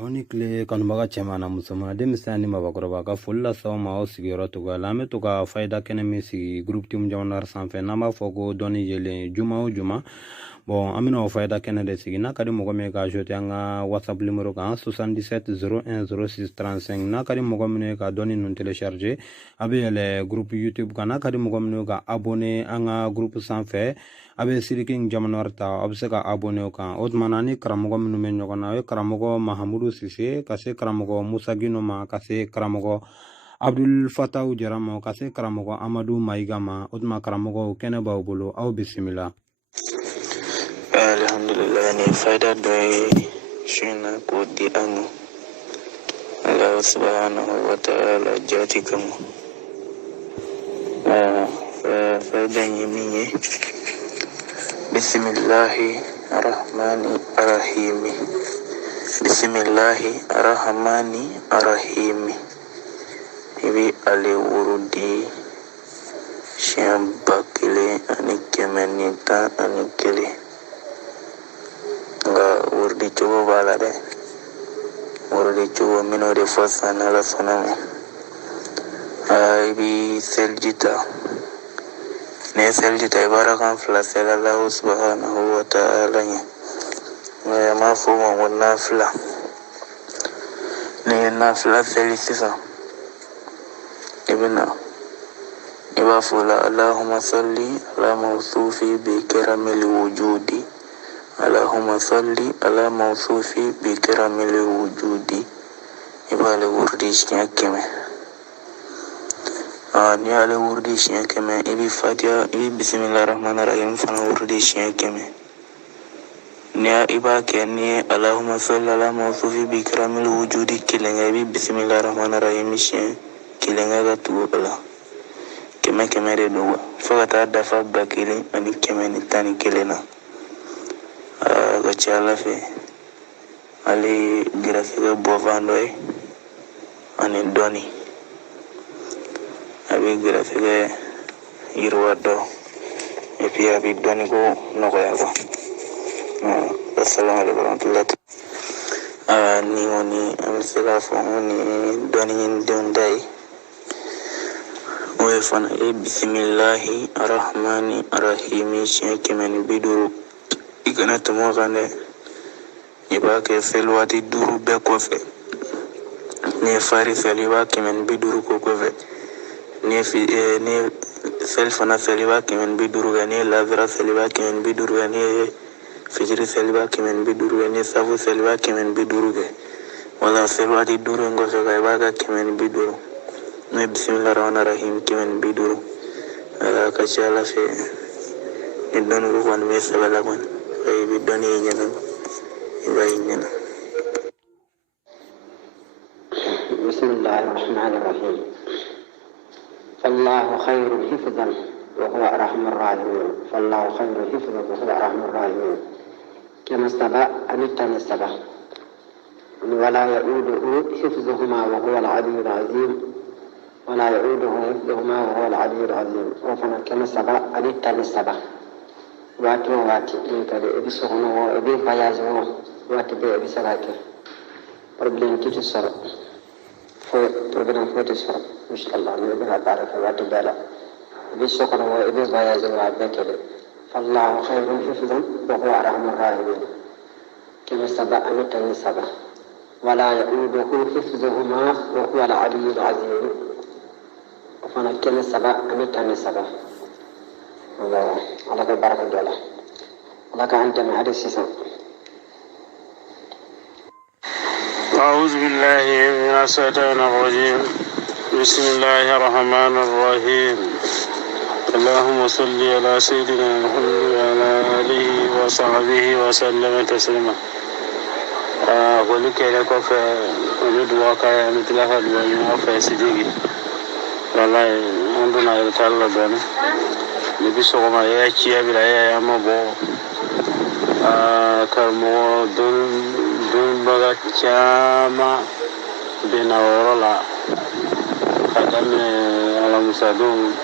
Awni kile kanubaga chemana musama demisani mabakoroba ka fulla sawma o sigiro tuga lame tuga faida kene misi group team jawnar sanfe nama fogo doni yele juma o juma bon amino faida kene de sigina kadi mogo me ka joti anga whatsapp numéro ka 77 01 06 35 na kadi mogo me ka doni nun télécharger abe le groupe youtube kana kadi mogo me ka abonné anga groupe sanfe abe siriking jamanarta abseka abonné kan otmanani karamogo minu men nyogona we karamogo mahamudu sise kase karamogo musa ginoma kase karamogo abdul fataw jaramo kase karamogo amadu maigama otma karamogo kene bawbulu aw bismillah. Alhamdulillah ni faida doy shina ko di anu Allah subhanahu wa ta'ala jati kamu faida nyimiye Bismillahirrahmanirrahim. Bismillahirrahmanirrahim. Ibi ale wurudi shambakile ani kemenita ani kele. Nga wurudi chubo balade. Wurudi chubo mino de fosa na la soname. Ibi seljita. Ne seljita ibarakan flasela Allah subhanahu wa ta'ala nya. Nga mafuma wa nafla. Ne nafla selisisa. Ibna. Ibafula Allahumma salli ala mawsufi bi karamil wujudi. Allahumma salli ala mawsufi bi karamil wujudi. Ibale wurdi shnyakeme. Ni ale wurdi shiyan keme ibi fatiha ibi bismillahirrahmanirrahim fana wurdi shiyan keme ni iba ke ni Allahumma salli ala mawsufi bi karamil wujudi kilenga ibi bismillahirrahmanirrahim shiyan kilenga ga tuwala keme de duwa fagata dafa bakili ani keme ni tani kelena ga chala fe ali grafika bovandoy ani doni abi grafike yirwado et puis abi doni ko nokoya ko assalamu alaikum warahmatullahi ni woni am sila fo ni doni ndai o fana bismillahir rahmanir rahim shekemen biduru igana tomo gane iba ke felwati duru be ko fe ni fari feliwa kemen biduru ko fe ni selfana seliba kemen biduru gani lazara seliba kemen biduru gani fijiri seliba kemen biduru gani sabu seliba kemen biduru ge wala selwa di duru ngoso ga ibaga kemen biduru ne bismillahirrahmanirrahim kemen biduru ala kachala fe idonu ko wan me sabala kon ay bidoni nyana ibay nyana bismillahirrahmanirrahim فالله خير حفظا وهو أرحم الراحمين فالله خير حفظا وهو أرحم الراحمين كما استبع أن التنسبة ولا يعوده حفظهما وهو العلي العظيم ولا يعوده حفظهما وهو العلي العظيم وفنا كما استبع أن التنسبة واتو واتي إنك إبي سخنو إبي فيازو واتي بي إبي سراكي problem كيتو سر program photo shop inshallah ni bira baraka watu bala bi shukran wa ibi bayazi wa bakale fallahu khairun hifzan wa huwa arhamur rahimin kama saba anatani saba wala yauduhu hifzuhuma wa huwa al-aliyyul azim fana kama saba anatani saba Allah ala baraka dala laka anta ma hadisi sa أعوذ بالله من الشيطان الرجيم بسم الله الرحمن الرحيم اللهم صل على سيدنا محمد وعلى آله وصحبه وسلم تسليما أقول لك لك فأمد واقع مثل هذا الوجه فاسدي والله عندنا يتعلق بنا نبي سوما يأتي بلا يا مبو كرمو dun baga chama bena orola kadame ala musadun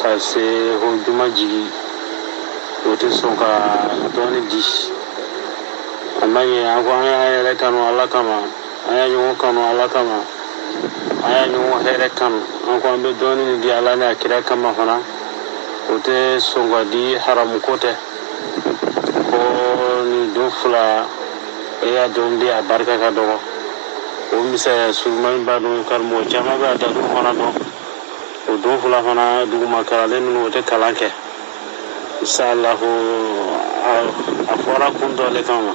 kase hujuma jigi wote sonka doni dish amanye ako aya yɛrɛ kanu ala kama aya ɲɔgɔn kanu ala kama aya ɲɔgɔn hɛrɛ kanu an ko an bɛ dɔɔni nin di ala ni a kira kama fana o tɛ sɔn ka di haramu ko tɛ ko nin don fila e y'a dɔn di a barika ka dɔgɔ o misaya surumani b'a dɔn karamɔgɔ caman bɛ a datugu fana dɔn o don fila fana duguma kalanlen ninnu o tɛ kalan kɛ inshallahu a fɔra kun dɔ le kama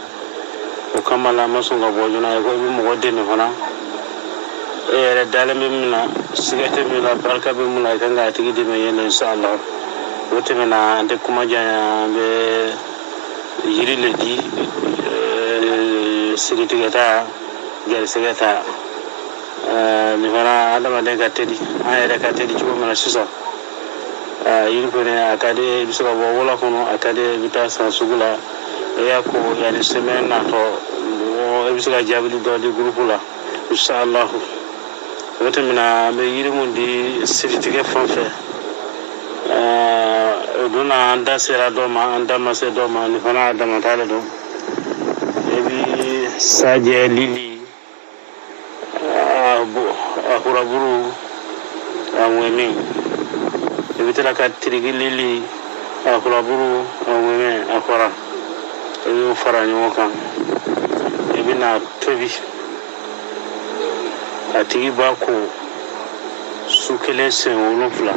o kama la an ma sɔn ka bɔ joona ko i bɛ mɔgɔ dɛmɛ fana e yɛrɛ dalen bɛ min na siga tɛ min na barika bɛ min na i kan k'a tigi dɛmɛ yen nɔ inshallah o tɛmɛna an tɛ kuma janya an bɛ yiri le di sigitigɛta garisɛgɛ ta nin fana adamaden ka teli an yɛrɛ ka teli cogo min na sisan yiri fana a ka di i bɛ se ka bɔ wala kɔnɔ a ka di i bɛ taa san sugu la e y'a ko yanni semaine natɔ i bɛ se ka jaabili dɔ di groupe la inshallah o tɛmɛna an bɛ yiri mun di siritigɛ fan fɛ o don na an da sera dɔ ma an da ma se dɔ ma nin fana a damata le don e bɛ sajɛ lili a kuraburu a ŋɛmɛ i bɛ tila ka tiriki lili a kuraburu a ŋɛmɛ a kɔra i b'o fara ɲɔgɔn kan i bɛna tobi a tigi b'a ko su kelen siɲɛ 7 a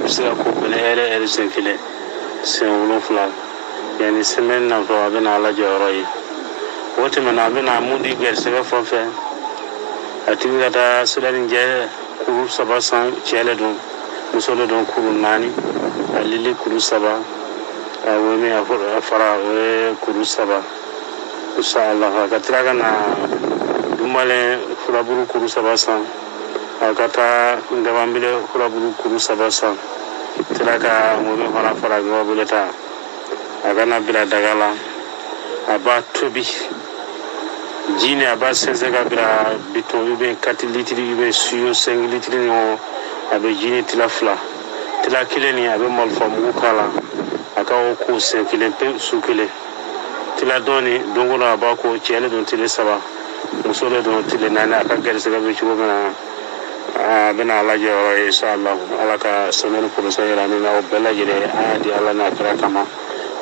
bɛ se ka ko fɛnɛ ɛrɛ siɲɛ kelen siɲɛ 7 yanni semaine natɔ a bɛna ala jɔyɔrɔ ye o tɛmɛna a bɛna mun di garisɛgɛ fan fɛ a tigi ka taa siranijɛ kuru 3 san cɛ le don muso le don kuru 4 a lili kuru 3 a wemi a fara o ye kuru 3 inshallah a ka tila ka na dumalen furaburu kuru 3 san a ka taa ndabanbile furaburu kuru 3 san tila ka wemi fana fara gababule ta a kana bila daga la a b'a tobi jini a b'a sɛnsɛn ka bila biton ubiyɛn 4 litiri ubiyɛn suyo 5 litiri ɲɔgɔn a bɛ jini tila 2 tila 1 nin a bɛ malifa mugu k'a la a ka o ko siɲɛ 1 pe su 1 tila dɔɔni don o don a b'a ko cɛ le don tile 3 muso le don tile 4 a ka garisɛgɛ bɛ cogo min na a bɛna ala jɔyɔrɔ ye inshallah ala ka semaine prochaine yɛrɛ ni aw bɛɛ lajɛlen an y'a di ala n'a kira kama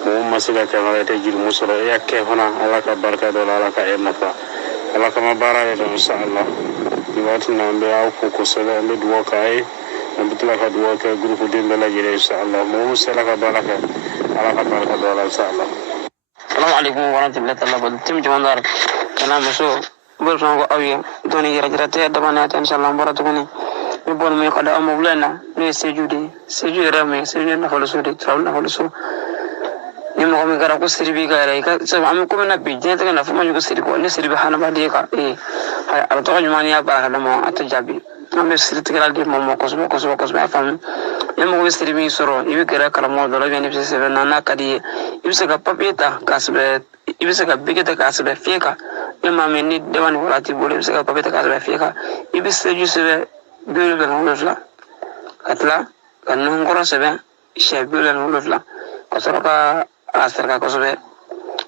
mɔgɔ ma se ka kɛ fana i tɛ jurumu sɔrɔ e y'a kɛ fana ala ka barika dɔ la ala ka e nafa ala kama baara de don inshallah nin waati na an bɛ aw fo kosɛbɛ an bɛ dugawu k'a ye an bɛ tila ka dugawu kɛ groupe den bɛɛ lajɛlen inshallah mɔgɔ min sera ka baara kɛ ala ka barika dɔ la inshallah. Assalamu alaikum warahmatullahi wabarakatuh. Tim Jamandar kana muso bol son ko awiye doni jira te dabana ta inshallah bara tuguni mi bon mi ko da amu bulana ni sejude rame sejude na holo sude trawl na holo su ni mo mi gara ko sirbi gara ka sa am ko na bi je ta na fuma ko sirbi ko ni sirbi hana ba de ka ala to nyumani ya ba hala mo atajabi am sirbi tigala de mo ko so afam ni mo ko sirbi soro ibi gara kala mo do la ni se na kadi ibi se ka papeta kasbe ibi se ka bigeta kasbe fieka ma me ni dewan walati bole ibi se ka papeta kasbe fieka ibi se ju se be be no la atla kan ngoro se be shebule no la kasara asarka kosobe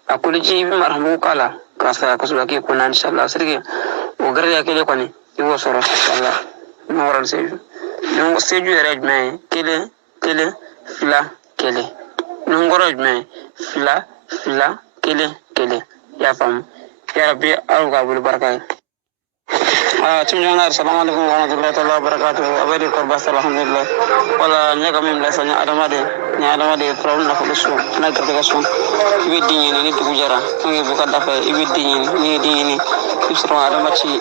akuliji bi marhamu kala kasara kosobe ke kuna inshallah sirge o garya kele kwani iwo soro inshallah no waral seju no seju rejme kele fila kele no ngorojme fila kele ya fam ya rabbi alga bul baraka Cimjana assalamualaikum warahmatullahi wabarakatuh abadi korbas alhamdulillah wala nyaga mim la sanya adamade problem na fusu na gata so ibe dinyi ni dugu jara ngi bu ka dafa ibe dinyi ni ibsro adamachi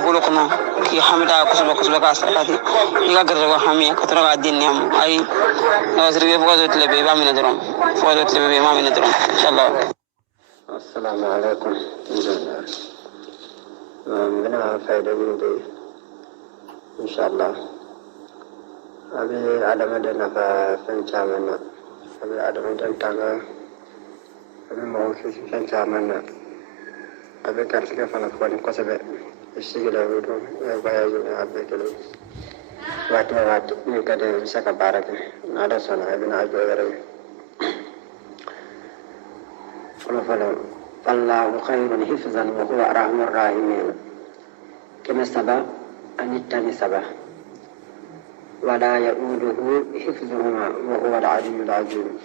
ibolo kono ki hamida kusuba ka sarati iga gata ko hami ka tara din nem ay nasribe bu ko tle be ba min drum fo do tle be ma min drum inshallah assalamu alaikum منها فائدة جديدة إن شاء الله أبي على مدى فن شامنا أبي على مدى تاغا أبي موكي فن شامنا أبي كارسكا فنفوني قصبة الشيء لابدو بايا أبي كلو وات نكاد سكا بارك هذا سنة أبي ناجو غيره فلا فالله خير حفظا وهو أرحم الراحمين كما سبق أن التاني سبق ولا يؤوده حفظهما وهو العلي العظيم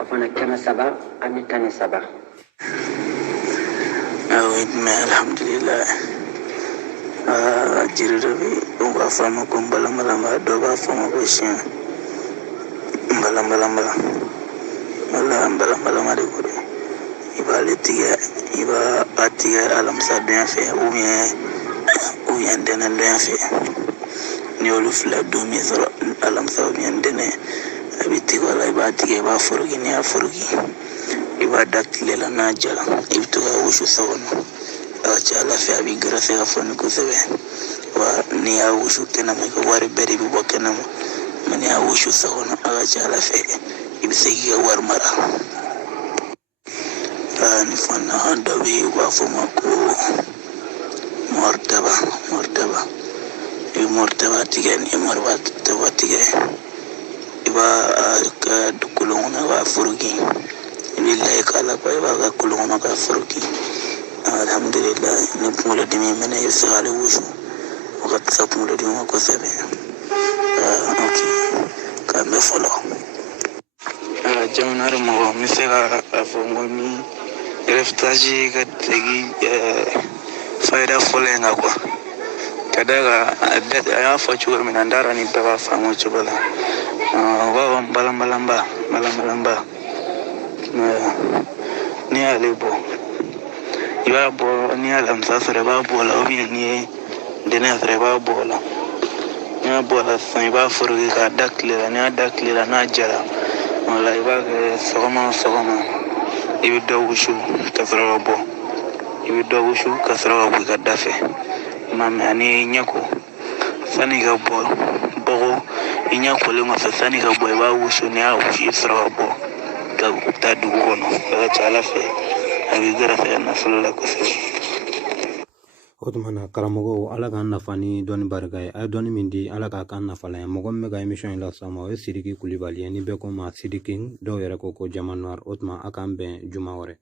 وفنا كما سبق أن التاني سبق الحمد لله jiridobi uga fama ko mbalamba do ba fama ko shin mbalamba de ko iba letiga iba atiga alam sa bien fait ou bien denen bien fait ni olu fla do mi zoro alam sa bien denen abiti wala iba atiga ba furugi ni afurugi iba dakile la najala ibto ga wushu sawono acha la fi abi grafe ga fon ko sebe wa ni ya wushu kena me ko wari beri bi bo kena man ya wushu sawono acha la fi ibsegi ga war mara ni fana handa bi wa foma ko mortaba tigen marwa taba tigen iba ka dukulona wa furugi billahi kala ko iba ka kulona ka furugi alhamdulillah ni pula dimi mena yusale wushu wakati sa pula dimi ko sebe okay ka me follow jamnar mo mi sega afongo mi reftaji ka tegi faida folenga kwa kadaga ya fachu min andara ni baba famo chubala wa balamba ni alebo iba bo ni alam sa sere ba bola o ni dena sere ba bola ni bola sai ba furu ka dakle na jara wala iba sogoma ibi do wushu kasra bo ka dafe mame ani nyako sani ga bo inyako le ngasa sani ga bo ba wushu ni a wushu isra bo ka ta dugo no ka chala fe abi gara fe na sallallahu alaihi Otmana karamogo alaga nafani doni bargay ay doni mindi alaga kan nafala mogom mega emission la sama we Sidiki Coulibaly ni beko ma Sidiki do yere ko Jaman Noir otma akambe juma wore